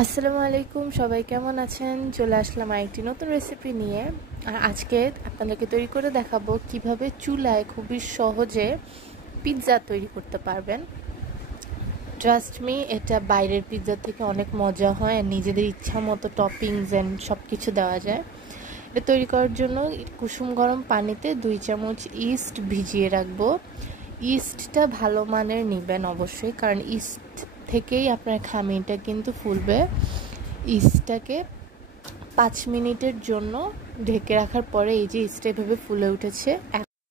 আসসালামু আলাইকুম, সবাই কেমন আছেন? চলে আসলাম আরেকটি নতুন রেসিপি নিয়ে। আর আজকে আপনাদেরকে তৈরি করে দেখাবো কিভাবে চুলায় খুবই সহজে পিৎজা তৈরি করতে পারবেন। ট্রাস্ট মি, এটা বাইরের পিৎজা থেকে অনেক মজা হয় আর নিজেদের ইচ্ছা মতো টপিংস অ্যান্ড সব কিছু দেওয়া যায়। এটা তৈরি করার জন্য কুসুম গরম পানিতে 2 চামচ ইস্ট ভিজিয়ে রাখবো। ইস্টটা ভালো মানের নেবেন অবশ্যই, কারণ ইস্ট থেকেই আপনার খামিরটা কিন্তু ফুলবে। ইস্টটাকে 5 মিনিটের জন্য ঢেকে রাখার পরে এই যে ইস্টটা এভাবে ফুলে উঠেছে।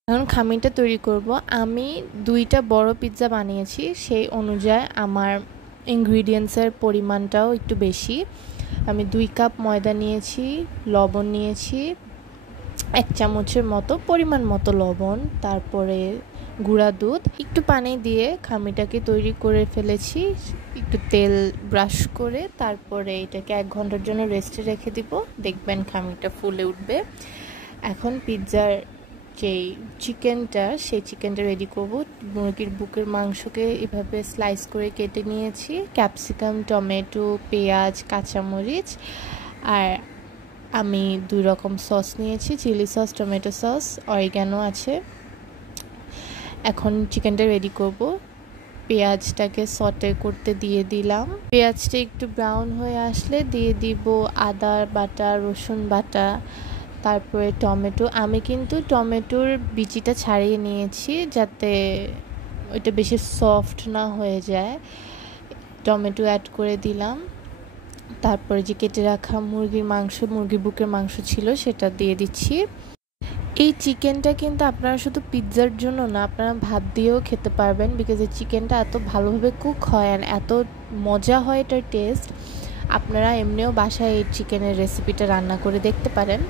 এখন খামিরটা তৈরি করব। আমি 2টা বড় পিৎজা বানিয়েছি, সেই অনুযায়ী আমার ইনগ্রিডিয়েন্টসের পরিমাণটাও একটু বেশি। আমি 2 কাপ ময়দা নিয়েছি, লবণ নিয়েছি 1 চামচের মতো, পরিমাণ মতো লবণ, তারপরে গুঁড়া দুধ, একটু পানি দিয়ে খামিরটাকে তৈরি করে ফেলেছি। একটু তেল ব্রাশ করে তারপরে এটাকে 1 ঘন্টার জন্য রেস্টে রেখে দিব। দেখবেন খামিরটা ফুলে উঠবে। এখন পিৎজার যেই চিকেনটা, সেই চিকেনটা রেডি করব। মুরগির বুকের মাংসকে এভাবে স্লাইস করে কেটে নিয়েছি। ক্যাপসিকাম, টমেটো, পেঁয়াজ, কাঁচামরিচ, আর আমি 2 রকম সস নিয়েছি, chilli sauce, tomato sauce, oregano আছে। এখন চিকেনটা রেডি করব। পেঁয়াজটাকে সটে করতে দিয়ে দিলাম। পেঁয়াজটা একটু ব্রাউন হয়ে আসলে দিয়ে দিব আদা বাটা, রসুন বাটা, তারপরে টমেটো। আমি কিন্তু টমেটোর বিচিটা ছাড়িয়ে নিয়েছি যাতে ওইটা বেশি সফট না হয়ে যায়। টমেটো অ্যাড করে দিলাম। তারপরে যে কেটে রাখা মুরগির বুকের মাংস ছিল সেটা দিয়ে দিচ্ছি। এই চিকেনটা কিন্তু আপনারা শুধু পিৎজার জন্য না, আপনারা ভাত দিয়েও খেতে পারবেন, বিকজ এই চিকেনটা এত ভালোভাবে কুক হয় আর এত মজা হয় এটার টেস্ট। আপনারা এমনিও বাসায় এই চিকেনের রেসিপিটা রান্না করে দেখতে পারেন।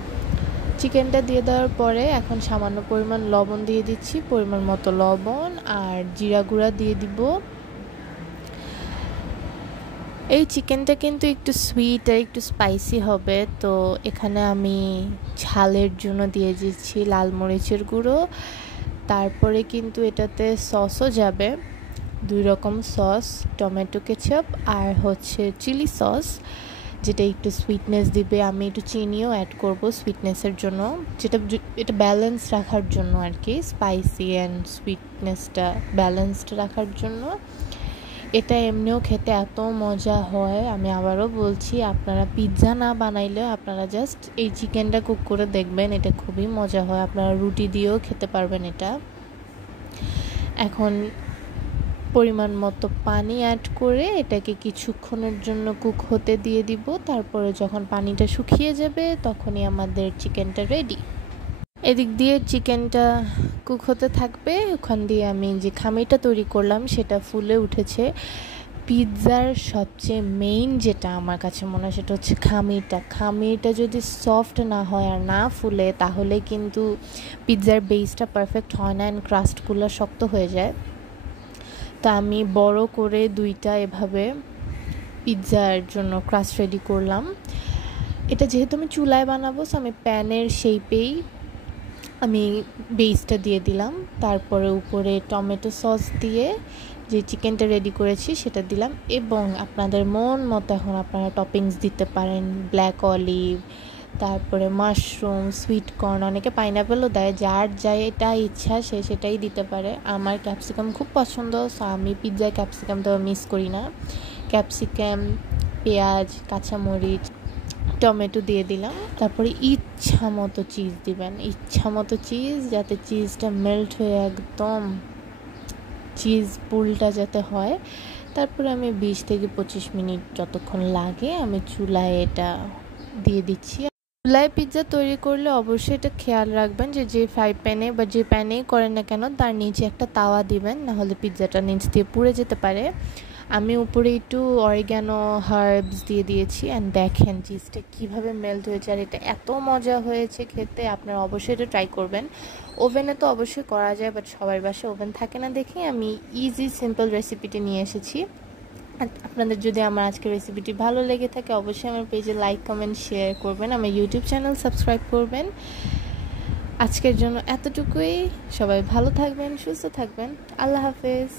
চিকেনটা দিয়ে দেওয়ার পরে এখন সামান্য পরিমাণ লবণ দিয়ে দিচ্ছি, পরিমাণ মতো লবণ, আর জিরা গুঁড়া দিয়ে দিব। এই চিকেনটা কিন্তু একটু সুইট আর একটু স্পাইসি হবে, তো এখানে আমি ঝালের জন্য দিয়ে দিচ্ছি লাল মরিচের গুঁড়ো। তারপরে কিন্তু এটাতে সসও যাবে, 2 রকম সস, টমেটো কেচাপ আর হচ্ছে চিলি সস, যেটা একটু সুইটনেস দিবে। আমি একটু চিনিও অ্যাড করব সুইটনেসের জন্য, এটা ব্যালেন্স রাখার জন্য আর কি, স্পাইসি অ্যান্ড সুইটনেসটা ব্যালেন্সড রাখার জন্য। এটা এমনিও খেতে এত মজা হয়। আমি আবারও বলছি, আপনারা পিৎজা না বানাইলেও আপনারা জাস্ট এই চিকেনটা কুক করে দেখবেন, এটা খুবই মজা হয়। আপনারা রুটি দিয়েও খেতে পারবেন এটা। এখন পরিমাণ মতো পানি অ্যাড করে এটাকে কিছুক্ষণের জন্য কুক হতে দিয়ে দিব। তারপরে যখন পানিটা শুকিয়ে যাবে তখনই আমাদের চিকেনটা রেডি। এদিক দিয়ে চিকেনটা কুক হতে থাকবে, ওখান দিয়ে আমি যে খামিরটা তৈরি করলাম সেটা ফুলে উঠেছে। পিৎজার সবচেয়ে মেইন যেটা আমার কাছে মনে হয় সেটা হচ্ছে খামিরটা যদি সফট না হয় আর না ফুলে তাহলে কিন্তু পিৎজার বেসটা পারফেক্ট হয় না, অ্যান্ড ক্রাস্টগুলো শক্ত হয়ে যায়। তা আমি বড় করে 2টা এভাবে পিৎজার জন্য ক্রাস্ট রেডি করলাম। এটা যেহেতু আমি চুলায় বানাবো, সো আমি প্যানের শেপেই আমি বেসটা দিয়ে দিলাম। তারপরে উপরে টমেটো সস দিয়ে যে চিকেনটা রেডি করেছি সেটা দিলাম, এবং আপনাদের মন মতো এখন আপনারা টপিংস দিতে পারেন, ব্ল্যাক অলিভ, তারপরে মাশরুম, সুইট কর্ন, অনেকে পাইনাপেলও দেয়, যার যেটা ইচ্ছা সে সেটাই দিতে পারে। আমার ক্যাপসিকাম খুব পছন্দ, সো আমি পিৎজায় ক্যাপসিকাম তো মিস করি না। ক্যাপসিকাম, পেঁয়াজ, কাঁচামরিচ, টমেটো দিয়ে দিলাম। তারপরে ইচ্ছা মতো চিজ দিবেন, ইচ্ছা মতো চিজ, যাতে চিজটা মেল্ট হয়ে একদম চিজ পুলটা যাতে হয়। তারপরে আমি 20 থেকে 25 মিনিট যতক্ষণ লাগে আমি চুলায় এটা দিয়ে দিচ্ছি। চুলায় পিৎজা তৈরি করলে অবশ্যই এটা খেয়াল রাখবেন যে ফ্রাই প্যানে বা যে প্যানেই করেন না কেন তার নিচে একটা তাওয়া দিবেন, নাহলে পিৎজাটা নিচ দিয়ে পুড়ে যেতে পারে। আমি উপরে একটু অরিগ্যানো হার্বস দিয়ে দিয়েছি, অ্যান্ড দেখেন চিজটা কীভাবে মেল্ট হয়েছে, আর এটা এত মজা হয়েছে খেতে। আপনারা অবশ্যই এটা ট্রাই করবেন। ওভেনে তো অবশ্যই করা যায়, বাট সবার বাসায় ওভেন থাকে না দেখে আমি ইজি সিম্পল রেসিপিটি নিয়ে এসেছি। আপনাদের যদি আমার আজকের রেসিপিটি ভালো লেগে থাকে অবশ্যই আমার পেজে লাইক, কমেন্ট, শেয়ার করবেন, আমার ইউটিউব চ্যানেল সাবস্ক্রাইব করবেন। আজকের জন্য এতটুকুই। সবাই ভালো থাকবেন, সুস্থ থাকবেন। আল্লাহ হাফেজ।